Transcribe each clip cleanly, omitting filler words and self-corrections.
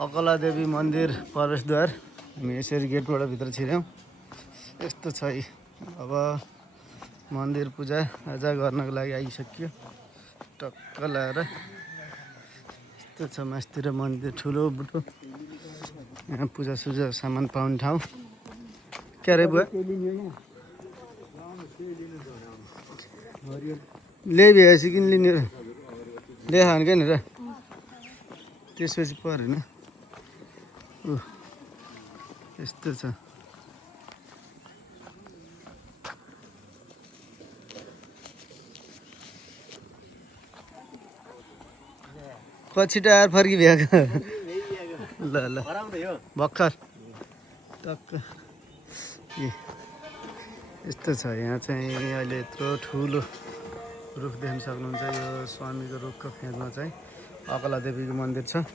अकलादेवी मन्दिर प्रवेशद्वार। हामी यसरी गेटबाट भित्र छिर्यौँ। यस्तो छ है। अब मन्दिर पूजा आजा गर्नको लागि आइसक्यो। टक्क लाएर यस्तो छ मास्तिर मन्दिर ठुलो बुटो। यहाँ पूजा सुजा सामान पाउने ठाउँ। क्या रे बुवा ले भ्याएपछि किन लिने र देखाउनु क्या नि र त्यसपछि परेन। यस्तो छ। पछि टायर फर्की भ्याएको ल ल भर्खर टक्क यस्तो छ। यहाँ चाहिँ अहिले यत्रो ठुलो रुख देख्न सक्नुहुन्छ। यो स्वामीको रुखको फेदमा चाहिँ अकलादेवीको मन्दिर छ।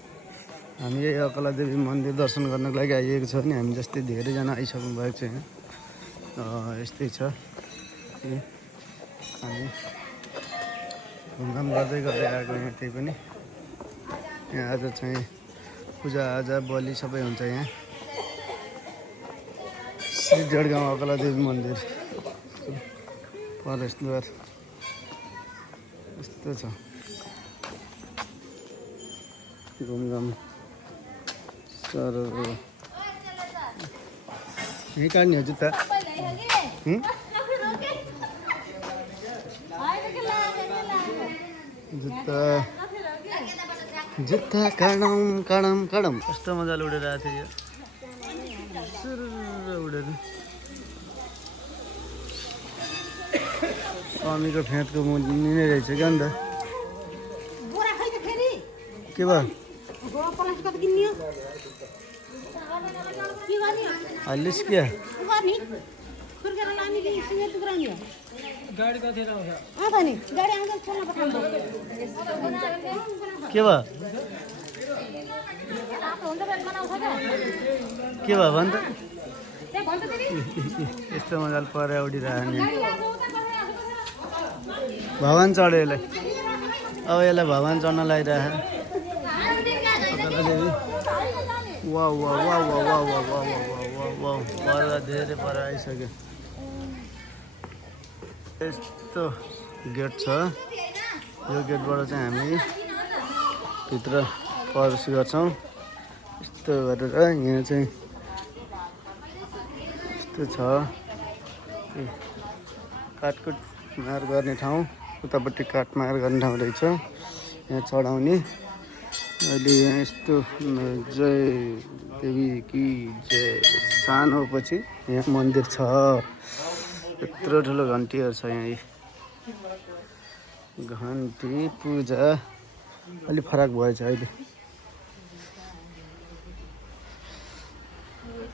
हामी यही अकलादेवी मन्दिर दर्शन गर्नको लागि आइएको छ भने हामी जस्तै धेरैजना आइसक्नु भएको छ। यहाँ यस्तै छ। हामी घुमघाम गर्दै गर्दै आएको यहाँ। त्यही पनि यहाँ आज चाहिँ पूजा आजा बलि सबै हुन्छ। यहाँ श्री जडगाउँ अकलादेवी मन्दिर प्रवेशद्वार यस्तो छ। घुमघाम सर यहीँ काट्ने हो जुत्ता। जुत्ता जुत्ता काडौँ काडौँ काडौँ। कस्तो मजाले उडेर आएको थियो यो उडेर। स्वामीको फेदको मुनि नै रहेछ क्या अन्त। के भयो हालिस् क्या के भयो के भयो भन् त। यस्तो मजाले परेर उडिरहने नि। भगवान चढ्यो यसलाई। अब यसलाई भगवान चढ्न लागिरहेको। वा वा वा वा वा वा वा वा वा पर धेरै पर आइसक्यो। यस्तो गेट छ। यो गेटबाट चाहिँ हामी भित्र प्रवेश गर्छौँ। यस्तो गरेर यहाँ चाहिँ यस्तो छ। काटकुट मार गर्ने ठाउँ। उतापट्टि काटमार गर्ने ठाउँ रहेछ। यहाँ चढाउने अहिले यहाँ यस्तो जय देवी कि जय सानो पछि यहाँ मन्दिर छ। यत्रो ठुलो घन्टीहरू छ यहाँ। घन्टी पूजा अलि फरक भएछ अहिले।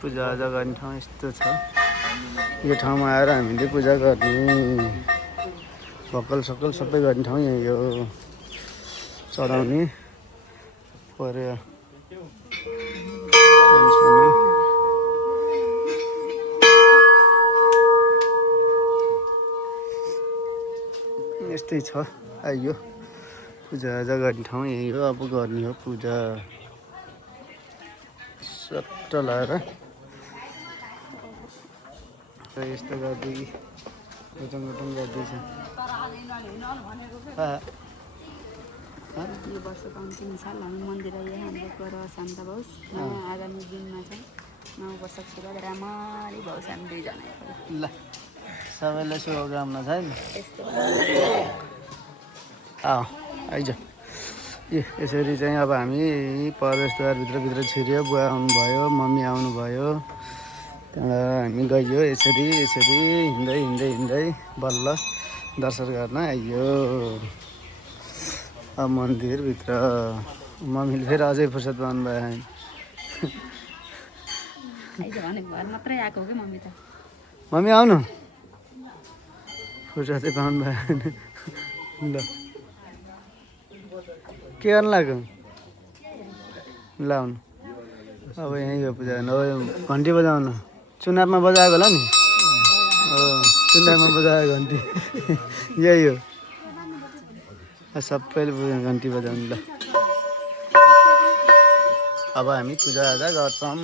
पूजा आजा गर्ने ठाउँ यस्तो छ। यो ठाउँमा आएर हामीले पूजा गर्ने भक्कल सकल सबै गर्ने ठाउँ यही हो। चढाउने पर्यो यस्तै छ। आइयो पूजा आजा गर्ने ठाउँ यही हो। अब गर्ने हो पूजा सट्ट लाएर यस्तो गर्दै गुटङ गुटङ गर्दैछ। यो वर्षको अन्तिम साल हामी मन्दिर आइए हाम्रो घर शान्त होस्। आगामी दिनमा चाहिँ 9 वर्षको बाद राम्ररी भओस् हामी दुईजना। ल सबैलाई शुभकामना छ नि। आइज यसरी चाहिँ अब हामी प्रवेशद्वारभित्र छिर्यो। बुवा आउनुभयो, मम्मी आउनुभयो। त्यहाँबाट हामी गइयो यसरी यसरी हिँड्दै हिँड्दै हिँड्दै बल्ल दर्शन गर्न आइयो अब मन्दिरभित्र। मम्मीले फेरि अझै फुर्सद पाउनु भयो। मम्मी आउनु फुर्सदै पाउनु भयो। ल के गर्नु लाग्यो ल आउनु। अब यहीँ हो पूजा गर्नु। अब घन्टी बजाउनु। चुनावमा बजाएको होला नि। चुनावमा बजाएको घन्टी यही हो। सबैले घन्टी बजाउनु। ल अब हामी पूजाआजा गर्छौँ।